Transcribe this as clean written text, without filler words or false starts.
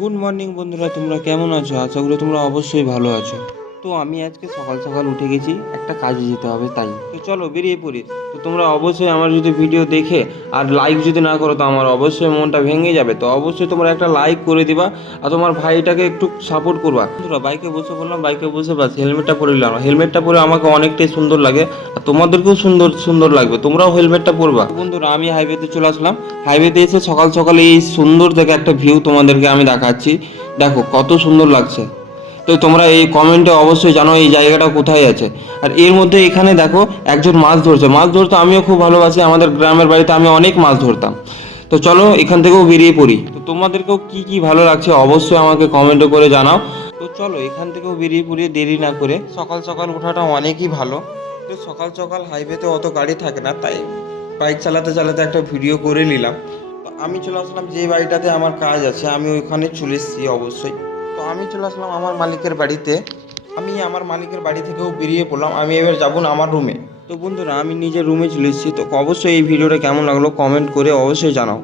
Good morning বন্ধুরা, তোমরা কেমন আছো? আশা করি তোমরা অবশ্যই ভালো আছো। তো আমি আজকে সকাল সকাল উঠে গেছি, একটা কাজে যেতে হবে, তাই তো চলো বেরিয়ে পড়ি। তো তোমরা অবশ্যই আমার যদি ভিডিও দেখে আর লাইক যদি না করো তো আমার অবশ্যই মনটা ভেঙে যাবে। তো অবশ্যই তোমরা একটা লাইক করে দিবা আর তোমার ভাইটাকে একটু সাপোর্ট করবা। বন্ধুরা বাইকে বসে বললাম, বাইকে বসে বাস হেলমেটটা পরে নিলাম। হেলমেটটা পরে আমাকে অনেকটাই সুন্দর লাগে আর তোমাদেরকেও সুন্দর সুন্দর লাগবে, তোমরাও হেলমেটটা পরবা। বন্ধুরা আমি হাইওয়েতে চলে আসলাম। হাইওয়েতে এসে সকাল সকাল এই সুন্দর দেখে একটা ভিউ তোমাদেরকে আমি দেখাচ্ছি। দেখো কত সুন্দর লাগছে। তো তোমরা এই কমেন্টে অবশ্যই জানো এই জায়গাটা কোথায় আছে। আর এর মধ্যে এখানে দেখো একজন মাছ ধরছে। মাছ ধরতে আমিও খুব ভালোবাসি, আমাদের গ্রামের বাড়িতে আমি অনেক মাছ ধরতাম। তো চলো এখান থেকেও বেরিয়ে পড়ি। তো তোমাদেরকেও কি কি ভালো লাগছে অবশ্যই আমাকে কমেন্টে করে জানাও। তো চলো এখান থেকেও বেরিয়ে পড়ি দেরি না করে। সকাল সকাল ওঠাটা অনেকই ভালো। তো সকাল সকাল হাইওয়েতে অত গাড়ি থাকে না, তাই বাইক চালাতে চালাতে একটা ভিডিও করে নিলাম। তো আমি চলে আসলাম যে বাড়িটাতে আমার কাজ আছে, আমি ওইখানে চলে এসেছি অবশ্যই। তো আমি চলে আসলাম আমার মালিকের বাড়িতে। আমি আমার মালিকের বাড়ি থেকেও বেরিয়ে পড়লাম, আমি এবার যাবো না আমার রুমে। তো বন্ধুরা আমি নিজের রুমে চলে এসেছি। তো অবশ্যই এই ভিডিওটা কেমন লাগলো কমেন্ট করে অবশ্যই জানাও।